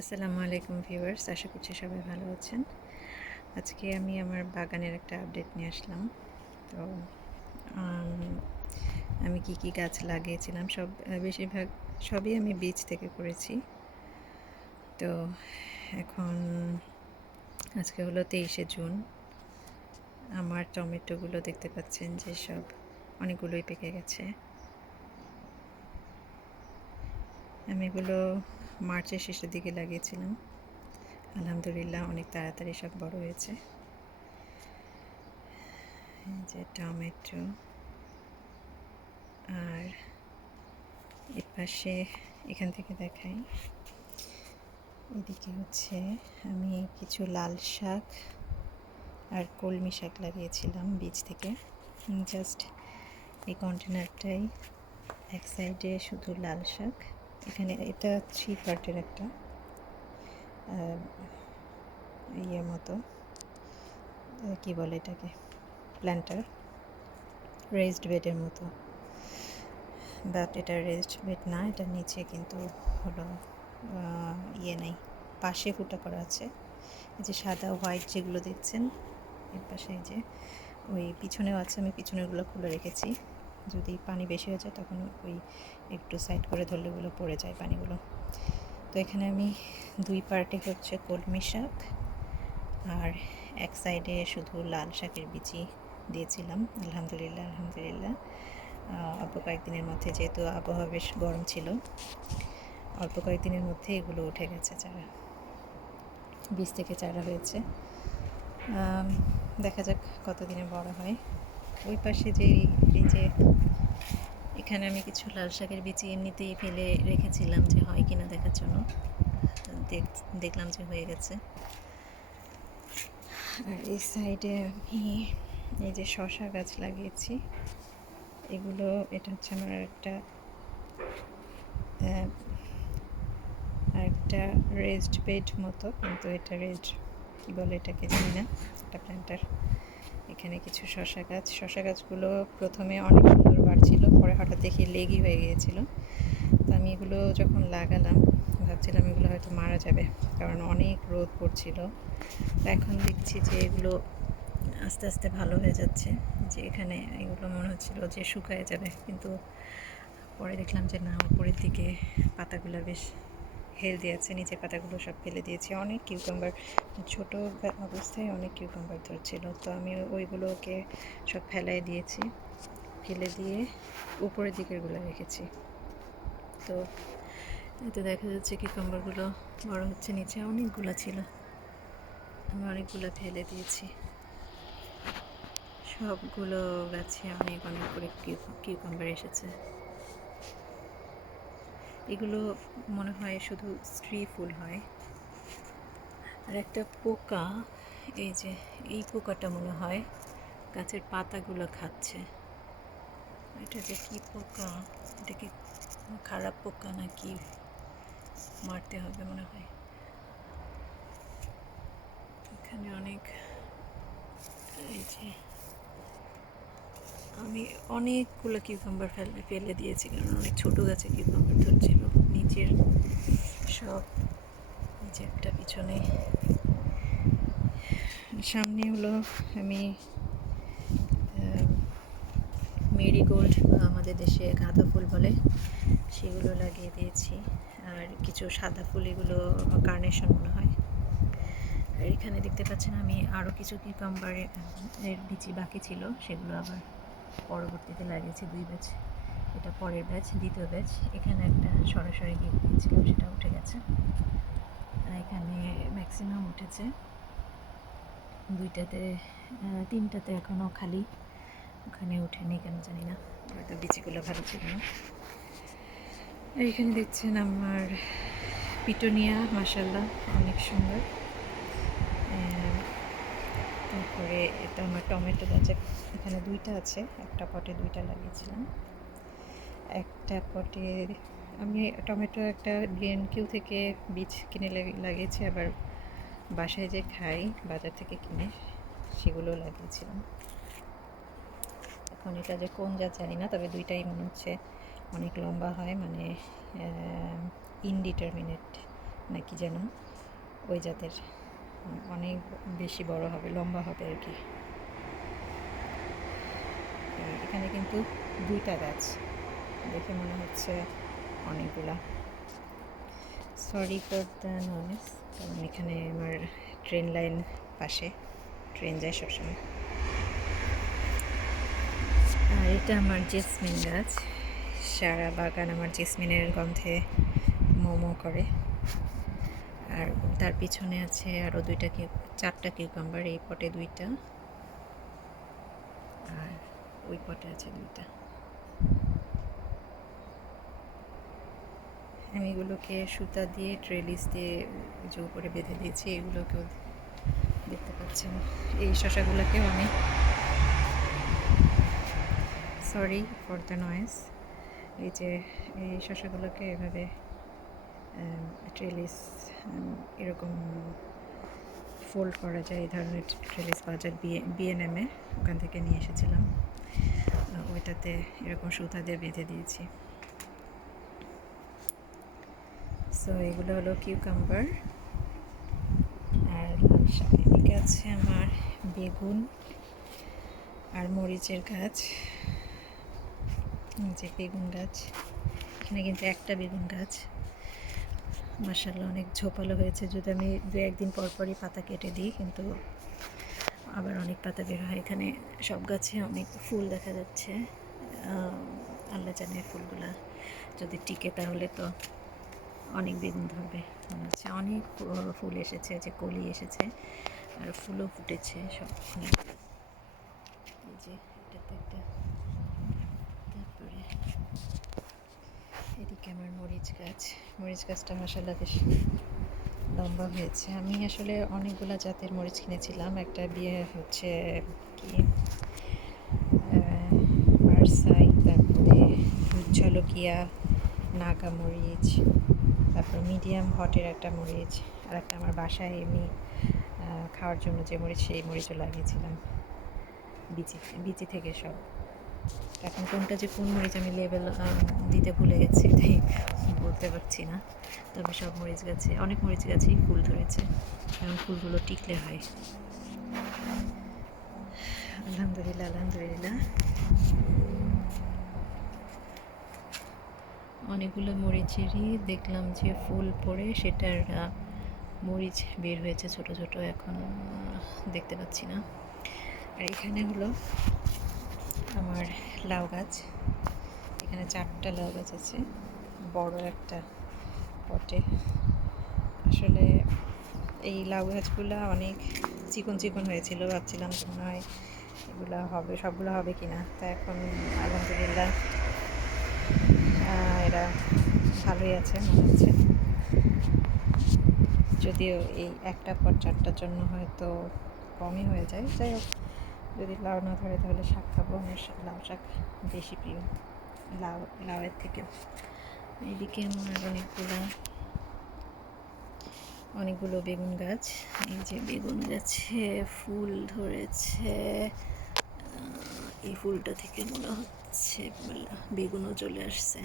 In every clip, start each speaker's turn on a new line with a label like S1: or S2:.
S1: আসসালামু আলাইকুম ভিউয়ার্স, আশা করছি সবাই ভালো আছেন। আজকে আমি আমার বাগানের একটা আপডেট নিয়ে আসলাম। তো, আমি কি কি গাছ লাগিয়েছিলাম, সব বেশিরভাগ সবই আমি বীজ থেকে করেছি। তো, এখন আজকে হলো তেইশে জুন। আমার টমেটোগুলো দেখতে পাচ্ছেন যে সব অনেকগুলোই পেকে গেছে। আমি এগুলো মার্চের শেষের দিকে লাগিয়েছিলাম। আলহামদুলিল্লাহ অনেক তাড়াতাড়ি সব বড় হয়েছে। যে টমেটো আর এর পাশে এখান থেকে দেখাই। এদিকে হচ্ছে আমি কিছু লাল শাক আর কলমি শাক লাগিয়েছিলাম বীজ থেকে। জাস্ট এই কন্টেনারটাই এক সাইডে শুধু লাল শাক। এখানে এটা থ্রি পার্টের একটা ইয়ের মতো কি বলে এটাকে প্ল্যান্টার রেজড বেডের মতো। বাট এটা রেজড বেড না, এটা নিচে কিন্তু হলো ইয়ে নেই, পাশে ফুটা করা আছে। এই যে সাদা হোয়াইট যেগুলো দেখছেন, এর পাশে এই যে, ওই পিছনেও আছে, আমি পিছনেরগুলো খুলে রেখেছি। যদি পানি বেশি হয়ে যায় তখন ওই একটু সাইড করে ধরলে ওগুলো পড়ে যায় পানিগুলো। তো এখানে আমি দুই পার্টে হচ্ছে কলমি শাক আর এক সাইডে শুধু লাল শাকের বিচি দিয়েছিলাম। আলহামদুলিল্লাহ আলহামদুলিল্লাহ। অল্প কয়েকদিনের মধ্যে যেহেতু আবহাওয়া বেশ গরম ছিল, অল্প কয়েকদিনের মধ্যে এগুলো উঠে গেছে চারা। বীজ থেকে চারা হয়েছে। দেখা যাক কতদিনে বড় হয়। ওই পাশে যে এই যে এখানে আমি কিছু লাল শাকের বিচি এমনিতেই ফেলে রেখেছিলাম যে হয় কিনা দেখার জন্য। দেখলাম যে হয়ে গেছে। আর এই সাইডে আমি এই যে শশা গাছ লাগিয়েছি। এগুলো, এটা হচ্ছে আমার একটা আরেকটা রেজড বেড মতো, কিন্তু এটা রেস্ট কী বলে এটাকে জানি না, একটা প্ল্যান্টার এখানে কিছু শশা গাছ। শশা গাছগুলো প্রথমে অনেক সুন্দর বাড়ছিল পরে হঠাৎ দেখি লেগি হয়ে গিয়েছিল। তো আমি এগুলো যখন লাগালাম, ভাবছিলাম এগুলো হয়তো মারা যাবে, কারণ অনেক রোদ পড়ছিল। তো এখন দেখছি যে এগুলো আস্তে আস্তে ভালো হয়ে যাচ্ছে, যে এখানে এগুলো মনে হচ্ছিল যে শুকায় যাবে, কিন্তু পরে দেখলাম যে না, উপরের দিকে পাতাগুলো বেশ হেলদি আছে নিচের পাতাগুলো সব ফেলে দিয়েছি। অনেক কিউকাম্বার ছোট অবস্থায় অনেক কিউকাম্বার ধরছিল। তো আমি ওইগুলোকে সব ফেলাই দিয়েছি, ফেলে দিয়ে উপরের দিকেরগুলো রেখেছি। তো এতে দেখা যাচ্ছে কিউকাম্বারগুলো বড় হচ্ছে, নিচে অনেকগুলো ছিল। আমি অনেকগুলো ফেলে দিয়েছি। সবগুলো গাছে অনেক অনেক করে কিউকাম্বার এসেছে। এগুলো মনে হয় শুধু স্ত্রী ফুল হয়। আর একটা পোকা, এই যে, এই পোকাটা মনে হয় গাছের পাতাগুলো খাচ্ছে। এটা যে কি পোকা? এটা কি খারাপ পোকা না নাকি মারতে হবে মনে হয়? এখানে অনেক, এই যে আমি অনেকগুলো কিউকাম্বার ফেলে ফেলে দিয়েছি কারণ অনেক ছোটো গাছে কিউকাম্বার ধরছিল। নিচের সব নিচে একটা পিছনে। সামনে হলো আমি মেরিগোল্ড বা আমাদের দেশে গাঁদা ফুল বলে, সেগুলো লাগিয়ে দিয়েছি। আর কিছু সাদা ফুল, এগুলো কার্নেশন মনে হয়। আর এখানে দেখতে পাচ্ছেন আমি আরও কিছু কিউকাম্বার এর বিচি বাকি ছিল, সেগুলো আবার পরবর্তীতে লাগিয়েছি দুই ব্যাচ। এটা পরের ব্যাচ, দ্বিতীয় ব্যাচ। এখানে একটা সরাসরি গিয়ে দিয়েছিলাম, সেটা উঠে গেছে। এখানে ম্যাক্সিমাম উঠেছে। দুইটাতে তিনটাতে এখনও খালি। ওখানে ওঠেনি কেন জানি না। হয়তো বিচিগুলো ভালো ছিল না। আর এখানে দেখছেন আমার পিটোনিয়া মাসাল্লাহ অনেক সুন্দর। তারপরে এটা আমার টমেটো গাছ এখানে দুইটা আছে, একটা পটে দুইটা লাগিয়েছিলাম। একটা পটে আমি টমেটো একটা গ্রিন কিউ থেকে বীজ কিনে লাগি- লাগিয়েছি, আবার বাসায় যে খাই, বাজার থেকে কিনে, সেগুলো লাগিয়েছিলাম। এখন এটা যে কোন জাত জানি না, তবে দুইটাই মনে হচ্ছে অনেক লম্বা হয় মানে ইনডিটারমিনেট নাকি যেন, ওই জাতের। অনেক বেশি বড় হবে, লম্বা হবে আর কি। এখানে কিন্তু দুইটা গাছ, দেখে মনে হচ্ছে অনেকগুলা। সরি ফর দ্য নয়েস কারণ এখানে আমার ট্রেন লাইন পাশে ট্রেন যায় সবসময়। আর এটা আমার জেসমিন গাছ, সারা বাগান আমার জেসমিনের গন্ধে মোমো করে। আর তার পিছনে আছে আরও দুইটা চারটা কিউকাম্বার এই পটে দুইটা। আর ওই পটে আছে দুইটা। আমি এগুলোকে সুতা দিয়ে ট্রেলিস দিয়ে যে করে বেঁধে দিয়েছি, এগুলোকেও দেখতে পাচ্ছেন। এই শশাগুলোকেও আমি সরি ফর দ্য নয়েস এই যে, এই শশাগুলোকে এভাবে ট্রেলিস এরকম ফোল্ড করা যায়, এই ধরনের ট্রেলিস বাজার বিয়ে বিএনএমে ওখান থেকে নিয়ে এসেছিলাম। ওইটাতে এরকম সুতা দিয়ে বেঁধে দিয়েছি। সো এগুলো হলো কিউকাম্বার আর এদিকে আছে আমার বেগুন আর মরিচের গাছ। যে বেগুন গাছ, এখানে কিন্তু একটা বেগুন গাছ। মাসাল্লাহ অনেক ঝোপালো হয়েছে। যদি আমি দু একদিন পর পরই পাতা কেটে দিই, কিন্তু আবার অনেক পাতা বের হয়। এখানে সব গাছে অনেক ফুল দেখা যাচ্ছে। আল্লাহ জানে ফুলগুলা যদি টিকে তাহলে তো অনেক বেগুন ধরবে। মনে হচ্ছে অনেক ফুল এসেছে, যে কলি এসেছে, আর ফুলও ফুটেছে সব এই যে, এটাতে একটা তারপরে এদিকে আমার মরিচ গাছ। মরিচ গাছটা মশালা বেশ লম্বা হয়েছে। আমি আসলে অনেকগুলো জাতের মরিচ কিনেছিলাম। একটা বিয়ে হচ্ছে কি মার্সাই তারপরে ঝলকিয়া নাগা মরিচ, তারপর মিডিয়াম হটের একটা মরিচ, আর একটা আমার বাসায় এমনি খাওয়ার জন্য যে মরিচ, সেই মরিচও লাগিয়েছিলাম। বিচি বিচি থেকে সব। এখন কোনটা যে কোন মরিচ আমি লেবেল দিতে ভুলে গেছি তাই বলতে পারছি না। তবে সব মরিচ গাছে, অনেক মরিচ গাছেই ফুল ধরেছে, কারণ ফুলগুলো টিকলে হয়। আলহামদুলিল্লাহ আলহামদুলিল্লাহ। অনেকগুলো মরিচেরই দেখলাম যে ফুল পড়ে, সেটার মরিচ বের হয়েছে ছোট ছোট, এখন দেখতে পাচ্ছি না। আর এখানে হলো আমার লাউ গাছ। এখানে চারটা লাউ গাছ আছে। বড় একটা পটে আসলে এই লাউ গাছগুলো অনেক চিকন চিকন হয়েছিল। ভাবছিলাম মনে হয় এগুলো হবে, সবগুলো হবে কি না তা এখন আলহামদুলিল্লাহ এরা ভালোই আছে, মনে হচ্ছে। যদিও এই একটা পর চারটার জন্য হয়তো কমই হয়ে যায়। যাই হোক যদি লাউ না ধরে তাহলে শাক খাব, আমার লাউ শাক বেশি প্রিয়। লাউ, লাউয়ের থেকে। এদিকে আমার অনেকগুলো অনেকগুলো বেগুন গাছ। এই যে বেগুন গাছে ফুল ধরেছে। এই ফুলটা থেকে মনে হচ্ছে বেগুনও চলে আসছে।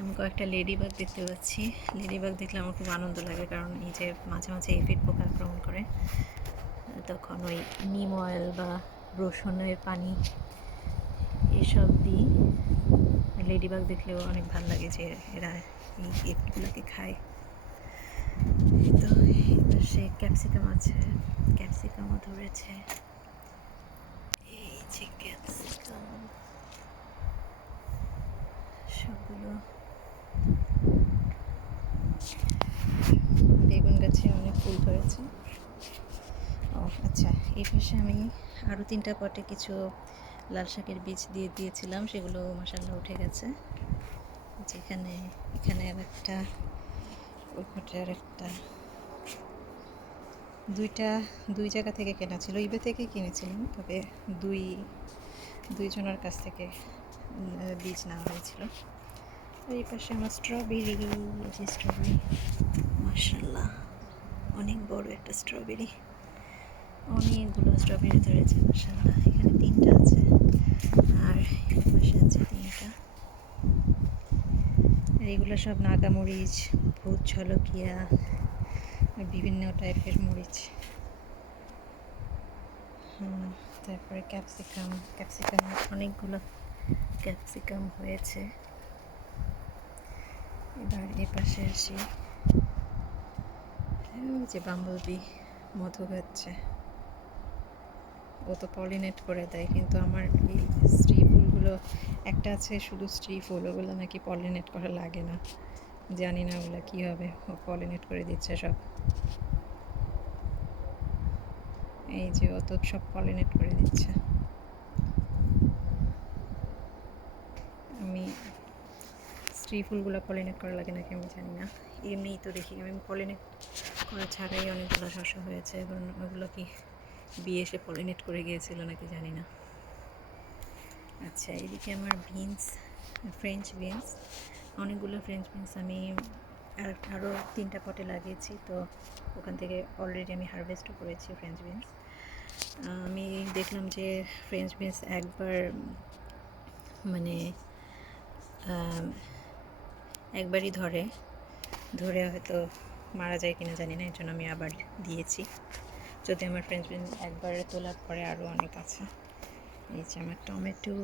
S1: আমি কয়েকটা লেডিবাগ দেখতে পাচ্ছি। লেডিবাগ দেখলে আমার খুব আনন্দ লাগে কারণ এই যে মাঝে মাঝে এফিড পোকা আক্রমণ করে। তখন ওই নিম অয়েল বা রসুনের পানি এসব দিই। লেডিবাগ দেখলেও অনেক ভালো লাগে যে এরা এই এফিডগুলোকে খায়। তো সে ক্যাপসিকাম আছে ক্যাপসিকামও ধরেছে। এই যে ক্যাপসিকাম সবগুলো বেগুন গাছে অনেক ধরেছে ও আচ্ছা এই পাশে আমি আরও তিনটা পটে কিছু লাল শাকের বীজ দিয়ে দিয়েছিলাম, সেগুলো মশাল্লা উঠে গেছে। যেখানে, এখানে আর একটা, ওই পটে আর একটা। দুইটা, দুই জায়গা থেকে কেনা ছিল ইবে থেকে কিনেছিলাম, তবে দুই, দুইজনের কাছ থেকে বীজ নেওয়া হয়েছিল। এই পাশে আমার স্ট্রবেরি যে স্ট্রবেরি মার্শাল্লাহ অনেক বড় একটা স্ট্রবেরি অনেকগুলো স্ট্রবেরি ধরেছে মার্শাল্লাহ এখানে তিনটা আছে, আর পাশে আছে তিনটা। এগুলো সব নাগামরিচ, ভূত ঝলকিয়া বিভিন্ন টাইপের মরিচ। তারপরে ক্যাপসিকাম ক্যাপসিকাম অনেকগুলো ক্যাপসিকাম হয়েছে। এবার এ পাশে আসি। যে বাম্বলবি মধু খাচ্ছে। ও তো পলিনেট করে দেয়, কিন্তু আমার এই স্ত্রী ফুলগুলো, একটা আছে শুধু স্ত্রী ফুল, ওগুলো নাকি পলিনেট করা লাগে না। জানি না ওগুলো কী হবে, ও পলিনেট করে দিচ্ছে সব। এই যে ও তো সব পলিনেট করে দিচ্ছে। আমি স্ত্রী ফুলগুলো পলিনেট করা লাগে নাকি আমি জানি না। এমনিই তো দেখি, আমি পলিনেট করা ছাড়াই অনেকগুলো শস্য হয়েছে, এবং ওগুলো কি বিয়ে এসে পলিনেট করে গিয়েছিল নাকি জানি না। আচ্ছা এদিকে আমার বিনস ফ্রেঞ্চ বিনস অনেকগুলো ফ্রেঞ্চ বিনস আমি আর আরও তিনটা পটে লাগিয়েছি, তো ওখান থেকে অলরেডি আমি হারভেস্টও করেছি ফ্রেঞ্চ বিনস আমি দেখলাম যে ফ্রেঞ্চ বিনস একবার মানে একবারই ধরে ধরে হয়তো মারা যায় কিনা জানি না এর জন্য আমি আবার দিয়েছি। যদি আমার ফ্রেঞ্চ বিন একবারে তোলার পরে আরও অনেক আছে। এই যে আমার টমেটো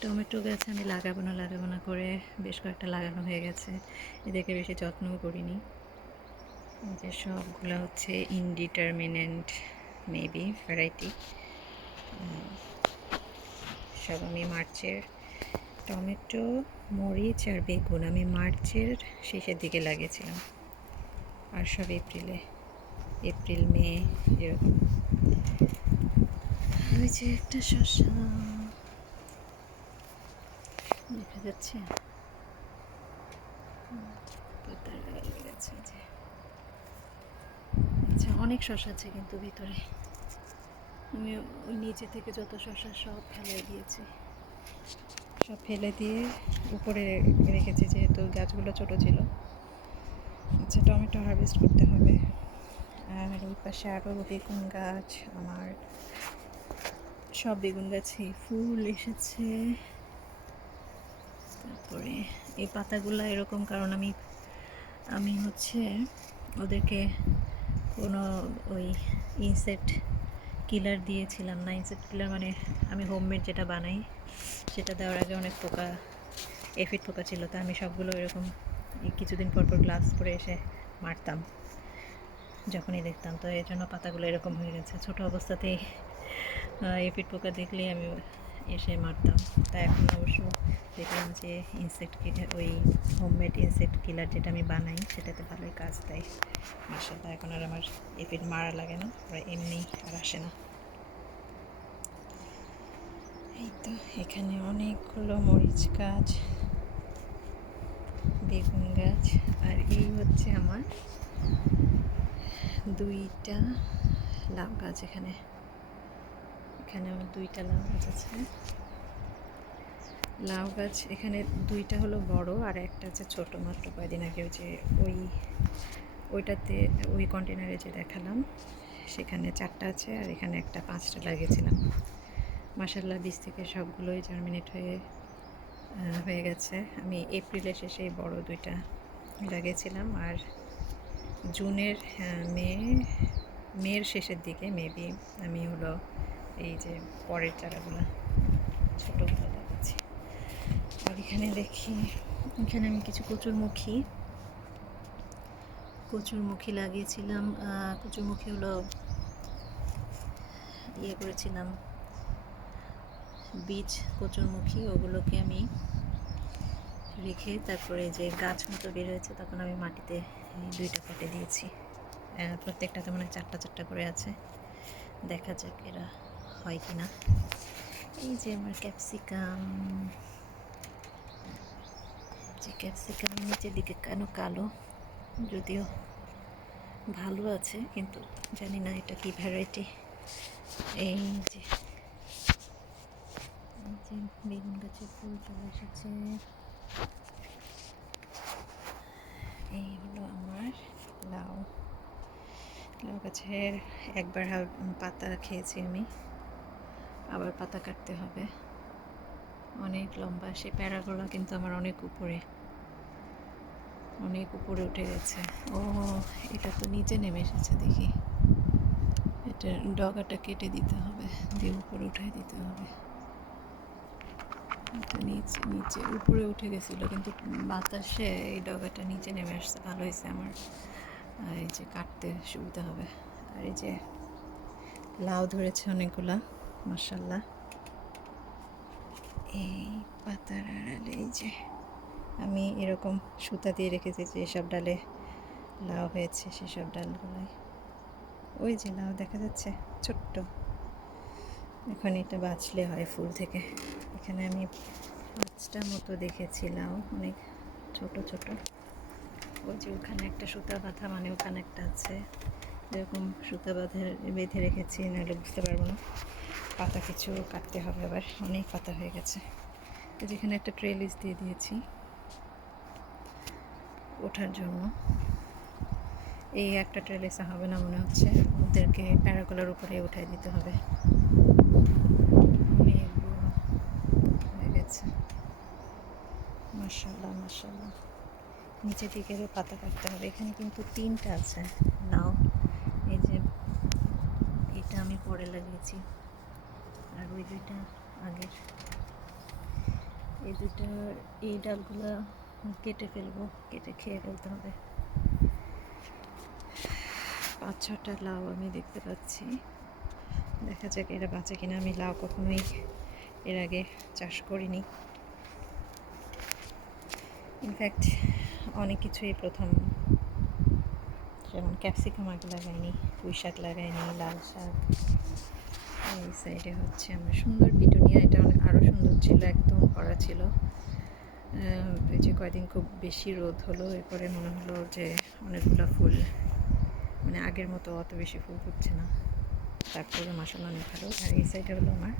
S1: টমেটো গাছ আমি লাগাবো না লাগাবো না করে বেশ কয়েকটা লাগানো হয়ে গেছে। এদেরকে বেশি যত্নও করিনি। এই যে সবগুলো হচ্ছে ইনডিটারমিনেন্ট মেবি ভ্যারাইটি সব আমি মার্চের টমেটো, মরিচ আর বেগুন আমি মার্চের শেষের দিকে লাগিয়েছিলাম। আর সব এপ্রিলে। এপ্রিল, মে, এরকম। ওই যে একটা শসা। দেখা যাচ্ছে? যে আচ্ছা অনেক শসা আছে কিন্তু ভিতরে। আমি ওই নিচে থেকে যত শসা সব ফেলাই দিয়েছি। সব ফেলে দিয়ে উপরে রেখেছি, যেহেতু গাছগুলো ছোট ছিল। আচ্ছা টমেটো হারভেস্ট করতে হবে। আর ওই পাশে আরও বেগুন গাছ, আমার সব বেগুন গাছে ফুল এসেছে। তারপরে এই পাতাগুলো এরকম, কারণ আমি আমি হচ্ছে ওদেরকে কোনো ওই ইনসেক্ট কিলার দিয়েছিলাম নাইন সেট কিলার মানে আমি হোমমেড যেটা বানাই, সেটা দেওয়ার আগে অনেক পোকা এফিড পোকা ছিল, তা আমি সবগুলো এরকম কিছুদিন পর পর গ্লাভস পরে এসে মারতাম, যখনই দেখতাম, তো এর জন্য পাতাগুলো এরকম হয়ে গেছে। ছোট অবস্থাতেই এফিড পোকা দেখলেই আমি এসে মারতাম। তা এখন অবশ্য দেখলাম যে ইনসেক্ট ওই হোমমেড ইনসেক্ট কিলার যেটা আমি বানাই, সেটাতে ভালোই কাজ দেয়। মাসাল্লাহ এখন আর আমার এফিড মারা লাগে না, ওরা এমনি আর আসে না। এই তো, এখানে অনেকগুলো মরিচ গাছ, বেগুন গাছ, আর এই হচ্ছে আমার দুইটা লাউ গাছ এখানে। এখানে আমার দুইটা লাউ গাছ আছে। লাউ গাছ এখানে দুইটা হলো বড় আর একটা আছে ছোট। মাত্র কয়েকদিন আগে যে ওই, ওইটাতে, ওই কন্টেনারে যে দেখালাম, সেখানে চারটা আছে আর এখানে একটা পাঁচটা লাগিয়েছিলাম। মাসাল্লাহ বীজ থেকে সবগুলোই জার্মিনেট হয়ে হয়ে গেছে। আমি এপ্রিলের শেষে বড় দুইটা লাগিয়েছিলাম আর জুনের মে, মের শেষের দিকে মেবি আমি হলো এই যে পরের চারাগুলো ছোটোগুলো লাগাচ্ছি আর এখানে দেখি এখানে আমি কিছু কচুরমুখী কচুরমুখী লাগিয়েছিলাম কচুরমুখী হলো ইয়ে করেছিলাম বীজ কচুরমুখী ওগুলোকে আমি রেখে তারপরে যে গাছ মতো বের হয়েছে তখন আমি মাটিতে দুইটা পটে দিয়েছি। আহ, প্রত্যেকটাতে মানে চারটা চারটা করে আছে। দেখা যাক এরা হয় কি না এই যে আমার ক্যাপসিকাম যে ক্যাপসিকাম নিচের দিকে কেন কালো? যদিও ভালো আছে, কিন্তু জানি না এটা কি ভ্যারাইটি এই যে বেগুন গাছের ফুল চলে এসেছে। এই হলো আমার লাউ। লাউ গাছের একবার পাতা খেয়েছি আমি। আবার পাতা কাটতে হবে। অনেক লম্বা, সেই প্যারাগুলো কিন্তু আমার অনেক উপরে। অনেক উপরে উঠে গেছে। ও, এটা তো নিচে নেমে এসেছে, দেখি। এটা ডগাটা কেটে দিতে হবে, দিয়ে উপরে উঠাই দিতে হবে। এটা নিচে নিচে, উপরে উঠে গেছিল, কিন্তু বাতাসে এই ডগাটা নিচে নেমে আসছে, ভালো হয়েছে আমার। এই যে কাটতে সুবিধা হবে। আর এই যে লাউ ধরেছে অনেকগুলা। মাসাল্লাহ এই পাতার আড়ালে, এই যে আমি এরকম সুতা দিয়ে রেখেছি যে এসব ডালে লাউ হয়েছে, সেসব ডালগুলোয় ওই যে লাউ দেখা যাচ্ছে, ছোট্ট। এখন এটা বাছলে হয় ফুল থেকে। এখানে আমি পাঁচটা মতো দেখেছি লাউ, অনেক ছোট ছোট। ওই যে ওখানে একটা সুতা বাঁধা মানে ওখানে একটা আছে। এরকম সুতা বাঁধে, বেঁধে রেখেছি, নাহলে বুঝতে পারব না। পাতা কিছু কাটতে হবে আবার, অনেক পাতা হয়ে গেছে। যেখানে একটা ট্রেলিস দিয়ে দিয়েছি ওঠার জন্য। এই একটা ট্রেলিসে হবে না মনে হচ্ছে। ওদেরকে প্যারাগুলোর উপরে উঠাই দিতে হবে। অনেক হয়ে গেছে। মার্শাল্লাহ নিচের দিকেরও পাতা কাটতে হবে। এখানে কিন্তু তিনটা আছে। নাও, এই যে এটা আমি পরে লাগিয়েছি। আর ওই দুইটা আগের। এই দুইটা, এই ডালগুলো কেটে ফেলব, কেটে খেয়ে ফেলতে হবে। পাঁচ ছটা লাউ আমি দেখতে পাচ্ছি। দেখা যাক এরা বাঁচে কিনা। আমি লাউ কখনোই এর আগে চাষ করিনি। ইনফ্যাক্ট অনেক কিছুই প্রথম। যেমন ক্যাপসিকাম আগে লাগাইনি পুঁই শাক লাগাইনি লাল শাক এই সাইডে হচ্ছে আমার সুন্দর পিটুনিয়া। এটা অনেক আরও সুন্দর ছিল, একদম করা ছিল। এই যে কয়দিন খুব বেশি রোদ হলো, এরপরে মনে হলো যে অনেকগুলো ফুল মানে আগের মতো অত বেশি ফুল ফুটছে না। তারপরে মশলা অনেক ভালো। আর এই সাইডে হলো আমার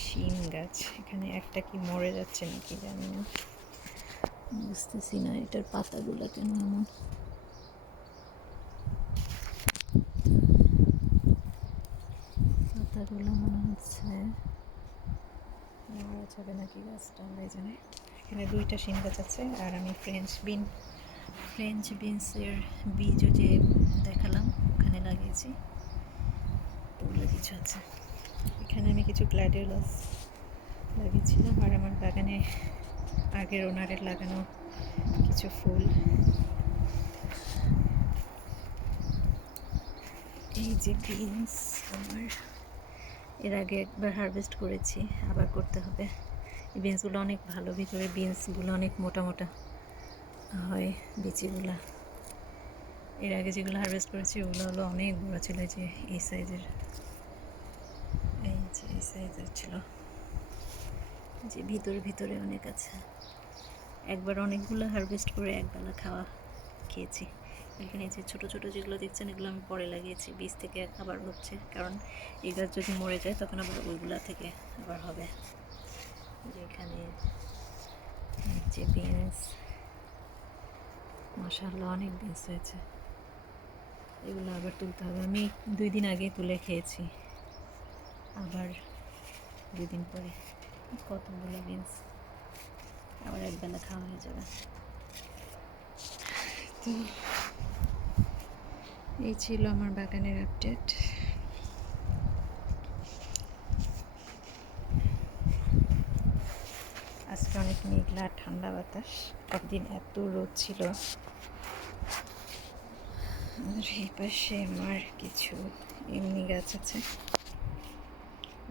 S1: শিম গাছ। এখানে একটা কি মরে যাচ্ছে নাকি জানি না। বুঝতেছি না, এটার পাতাগুলো কেন এমন পাতাগুলো মনে হচ্ছে। মারা যাবে নাকি গাছটা আল্লাহ জানে এখানে দুইটা শিম গাছ আছে, আর আমি ফ্রেঞ্চ বিন ফ্রেঞ্চ বিনসের বীজও যে দেখালাম, ওখানে লাগিয়েছি। ওগুলো কিছু আছে। এখানে আমি কিছু গ্ল্যাডিওলাস লাগিয়েছিলাম, আর আমার বাগানে আগের ওনারের লাগানো কিছু ফুল। এই যে বিনস আমার এর আগে একবার হারভেস্ট করেছি, আবার করতে হবে। এই বিনসগুলো অনেক ভালো, ভিতরে বিনসগুলো অনেক মোটা মোটা হয়, বিচিগুলো। এর আগে যেগুলো হারভেস্ট করেছি, ওগুলো হলো অনেক বড়ো ছিল যে এই সাইজের এই যে এই সাইজের ছিল। যে ভিতরে ভিতরে অনেক আছে। একবার অনেকগুলো হারভেস্ট করে একবেলা খাওয়া খেয়েছি। এখানে যে ছোটো ছোটো যেগুলো দেখছেন, এগুলো আমি পরে লাগিয়েছি। বীজ থেকে আবার হচ্ছে, কারণ এই গাছ যদি মরে যায়, তখন আবার ওইগুলা থেকে আবার হবে। যে এখানে যে বিনস মশাল্লা অনেক বিনস হয়েছে। এগুলো আবার তুলতে হবে। আমি দুই দিন আগে তুলে খেয়েছি। আবার দুই দিন পরে। কতগুলো বিনস? আবার একবেলা খাওয়া হয়ে যাবে। তো এই ছিল আমার বাগানের আপডেট আজকে অনেক মেঘলা ঠান্ডা বাতাস। একদিন এত রোদ ছিল। আর এই পাশে আমার কিছু এমনি গাছ আছে।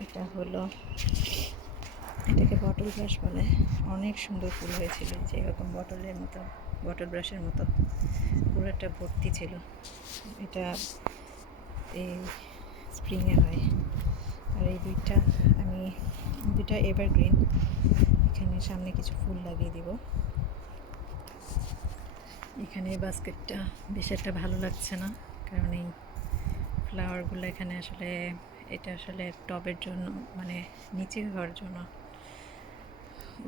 S1: এটা হলো, এটাকে বটল ব্রাশ বলে। অনেক সুন্দর ফুল হয়েছিল, যে এরকম বটলের মতো বটল ব্রাশের মতো। পুরোটা ভর্তি ছিল। এটা এই স্প্রিংয়ে হয়। আর এই দুইটা আমি, দুইটা এভারগ্রিন এখানে সামনে কিছু ফুল লাগিয়ে দিব। এখানে এই বাস্কেটটা বেশ একটা ভালো লাগছে না, কারণ এই ফ্লাওয়ারগুলো এখানে আসলে, এটা আসলে টবের জন্য মানে নিচে হওয়ার জন্য।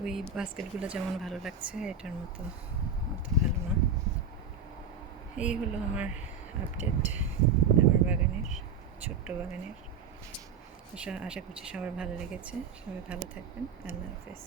S1: ওই বাস্কেটগুলো যেমন ভালো লাগছে, এটার মতো। এই হলো আমার আপডেট আমার বাগানের, ছোট্ট বাগানের। আশা আশা করছি সবার ভালো লেগেছে। সবাই ভালো থাকবেন। আল্লাহ হাফেজ।